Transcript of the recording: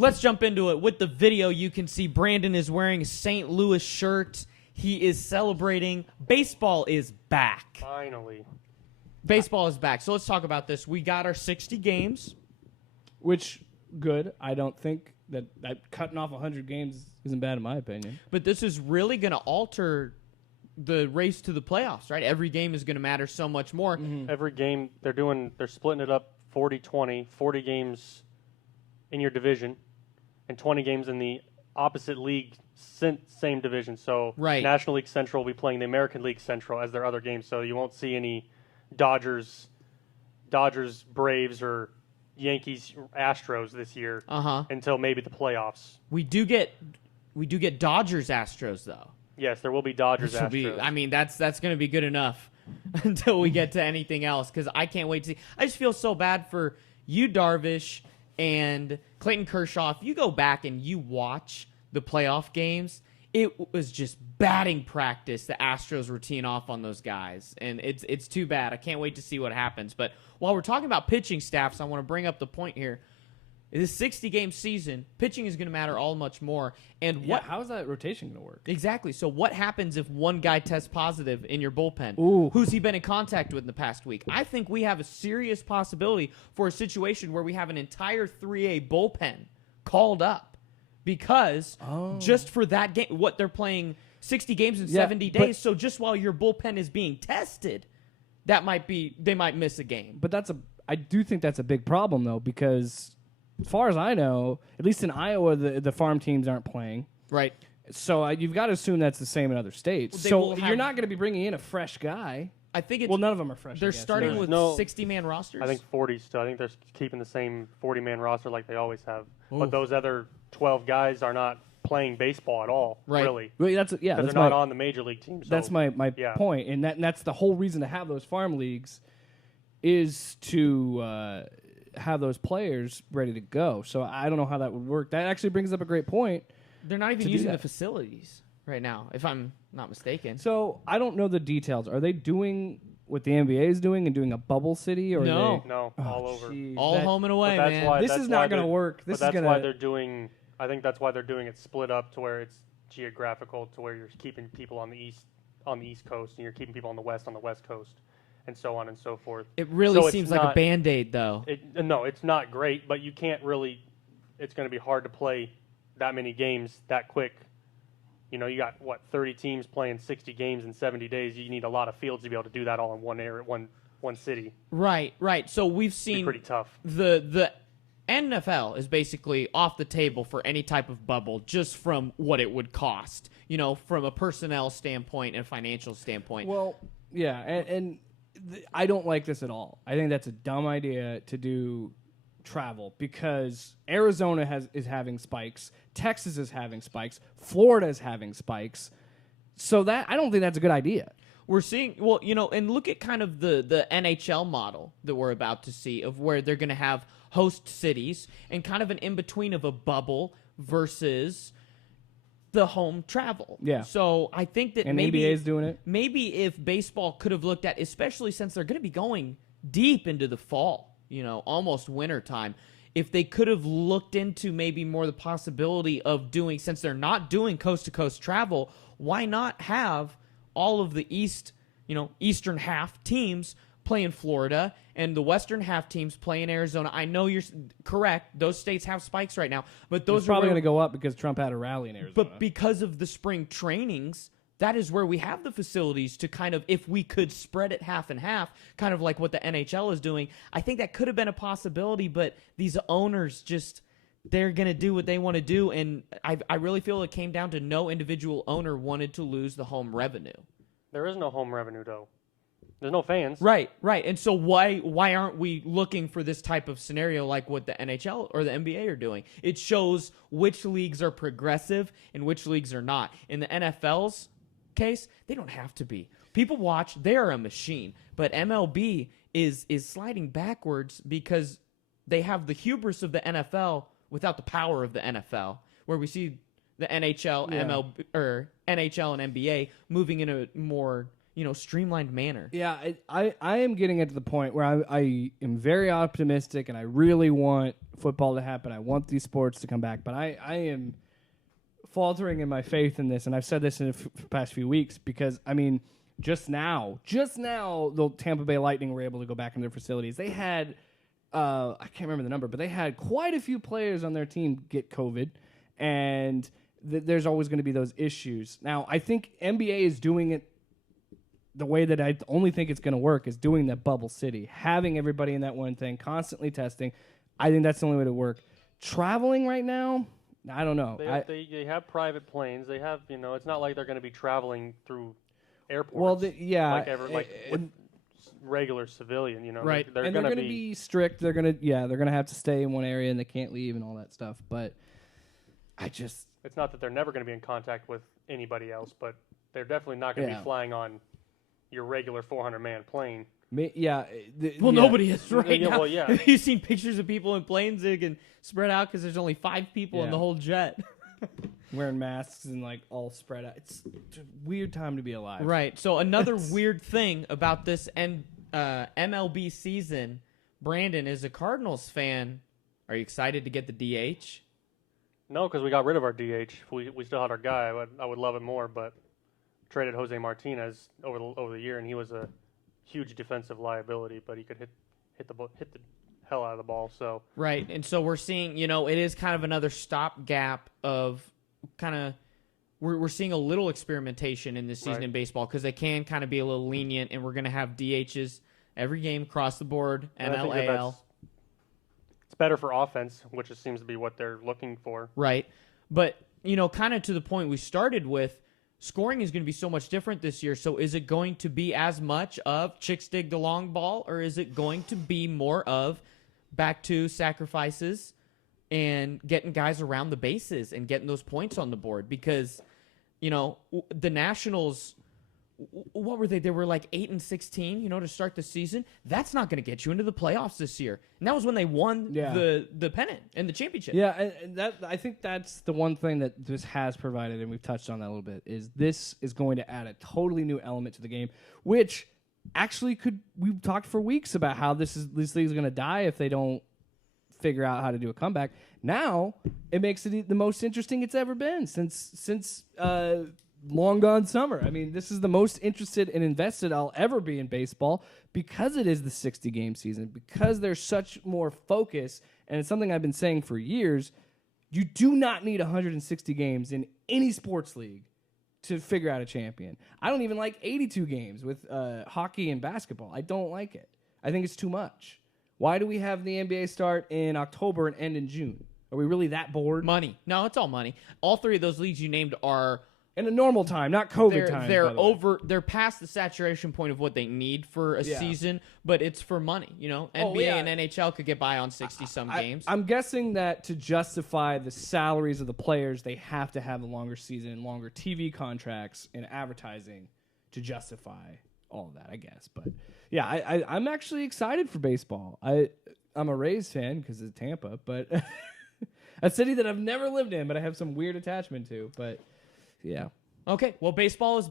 let's jump into it. With the video, you can see Brandon is wearing a St. Louis shirt. He is celebrating. Baseball is back. Finally. Baseball is back. So let's talk about this. We got our 60 games. Which, good. I don't think that cutting off 100 games isn't bad in my opinion. But this is really going to alter the race to the playoffs, right? Every game is going to matter so much more. Mm-hmm. Every game they're splitting it up 40-20, 40 games in your division and 20 games in the opposite league same division. So Right. National League Central will be playing the American League Central as their other games. So you won't see any Dodgers, Braves, or Yankees, Astros this year until maybe the playoffs. We do get Dodgers Astros though. Yes, there will be Dodgers, Which will Astros. be, that's going to be good enough until we get to anything else, because I can't wait to see. I just feel so bad for you, Darvish, and Clayton Kershaw. If you go back and you watch the playoff games, it was just batting practice. The Astros were teeing off on those guys, and it's too bad. I can't wait to see what happens. But while we're talking about pitching staffs, I want to bring up the point here. This 60-game season, pitching is going to matter all much more. And How is that rotation going to work? Exactly. So what happens if one guy tests positive in your bullpen? Ooh. Who's he been in contact with in the past week? I think we have a serious possibility for a situation where we have an entire 3A bullpen called up because just for that game, what they're playing 60 games in 70 days. So just while your bullpen is being tested, they might miss a game. But I do think that's a big problem though, because as far as I know, at least in Iowa, the farm teams aren't playing. Right. So you've got to assume that's the same in other states. Well, so you're not going to be bringing in a fresh guy. I think it's Well, none of them are fresh. they're I guess. starting Yeah. with No. 60-man rosters. I think 40 still. I think they're keeping the same 40-man roster like they always have. Ooh. But those other 12 guys are not playing baseball at all, Right. really. Well, Because they're not on the major league team. So That's my yeah. point, and that's the whole reason to have those farm leagues is to have those players ready to go. So I don't know how that would work. That actually brings up a great point. they're not even to do using the that. facilities right now, if I'm not mistaken. So I don't know the details. Are they doing what the NBA is doing and doing a bubble city, or No. are they, No, all over. geez, All that- home and away, But that's man. why- This that's is why not going to they're- work. But This is that's going why to. they're doing. I think that's why they're doing it split up to where it's geographical, to where you're keeping people on the east coast, and you're keeping people on the west coast, and so on and so forth. It really So it's seems like a not- Band-Aid, though. No, it's not great, but you can't really. It's going to be hard to play that many games that quick. You know, you got 30 teams playing 60 games in 70 days. You need a lot of fields to be able to do that all in one area, one city. Right. So we've It'd be seen pretty tough. the NFL is basically off the table for any type of bubble, just from what it would cost. You know, from a personnel standpoint and financial standpoint. Well, yeah, and I don't like this at all. I think that's a dumb idea to do travel, because Arizona is having spikes, Texas is having spikes, Florida is having spikes. So that I don't think that's a good idea. We're seeing, and look at kind of the NHL model that we're about to see, of where they're going to have host cities and kind of an in-between of a bubble versus the home travel. Yeah. So I think that And maybe NBA is doing it. Maybe if baseball could have looked at, especially since they're going to be going deep into the fall, almost winter time, if they could have looked into maybe more the possibility of doing, since they're not doing coast-to-coast travel, why not have all of the eastern half teams play in Florida and the western half teams play in Arizona? I know you're correct. Those states have spikes right now, but those It's probably are going to go up because Trump had a rally in Arizona. but because of the spring trainings, that is where we have the facilities to kind of, if we could spread it half and half, kind of like what the NHL is doing. I think that could have been a possibility, but these owners just, they're going to do what they want to do. And I really feel it came down to no individual owner wanted to lose the home revenue. There is no home revenue, though. There's no fans. Right. And so why aren't we looking for this type of scenario like what the NHL or the NBA are doing? It shows which leagues are progressive and which leagues are not. In the NFL's case, they don't have to be. People watch, they are a machine. But MLB is sliding backwards because they have the hubris of the NFL without the power of the NFL, where we see the NHL, Yeah. NHL and NBA moving in a more streamlined manner. Yeah, I am getting it to the point where I am very optimistic and I really want football to happen. I want these sports to come back, but I am faltering in my faith in this, and I've said this in the past few weeks because, I mean, just now, the Tampa Bay Lightning were able to go back in their facilities. They had, I can't remember the number, but they had quite a few players on their team get COVID, and there's always going to be those issues. Now, I think NBA is doing it the way that I only think it's going to work is doing that bubble city, having everybody in that one thing, constantly testing. I think that's the only way to work. Traveling right now, I don't know. They have private planes. They have, it's not like they're going to be traveling through airports. Well, with regular civilian, Right. They're going to be strict. They're going to have to stay in one area and they can't leave and all that stuff. But it's not that they're never going to be in contact with anybody else, but they're definitely not going to be flying on your regular 400-man plane. Nobody is right now. Well, yeah. Have you seen pictures of people in planes that can spread out because there's only 5 people in the whole jet? Wearing masks and all spread out. It's a weird time to be alive. Right. So another weird thing about this MLB season, Brandon, is a Cardinals fan. Are you excited to get the DH? No, because we got rid of our DH. We still had our guy. I would love it more, but traded Jose Martinez over the year, and he was a huge defensive liability, but he could hit the hell out of the ball. So right, and so we're seeing, it is kind of another stopgap of we're seeing a little experimentation in this season in baseball because they can kind of be a little lenient, and we're going to have DHs every game across the board. NL, AL. It's better for offense, which seems to be what they're looking for. Right, but kind of to the point we started with. Scoring is going to be so much different this year. So is it going to be as much of chicks dig the long ball, or is it going to be more of back to sacrifices and getting guys around the bases and getting those points on the board? Because, the Nationals, what were they? They were like 8-16, to start the season. That's not going to get you into the playoffs this year. And that was when they won the pennant and the championship. Yeah, and I think that's the one thing that this has provided, and we've touched on that a little bit, is this is going to add a totally new element to the game, which actually we've talked for weeks about how this league is going to die if they don't figure out how to do a comeback. Now, it makes it the most interesting it's ever been since long gone summer. I mean, this is the most interested and invested I'll ever be in baseball because it is the 60-game season, because there's such more focus, and it's something I've been saying for years. You do not need 160 games in any sports league to figure out a champion. I don't even like 82 games with hockey and basketball. I don't like it. I think it's too much. Why do we have the NBA start in October and end in June? Are we really that bored? Money. No, it's all money. All 3 of those leagues you named are in a normal time, not COVID time. They're past the saturation point of what they need for a season, but it's for money. NBA and NHL could get by on 60-some games. I'm guessing that to justify the salaries of the players, they have to have a longer season and longer TV contracts and advertising to justify all of that, I guess. But yeah, I'm actually excited for baseball. I'm a Rays fan because of Tampa, but a city that I've never lived in, but I have some weird attachment to. But yeah. Okay, well, baseball is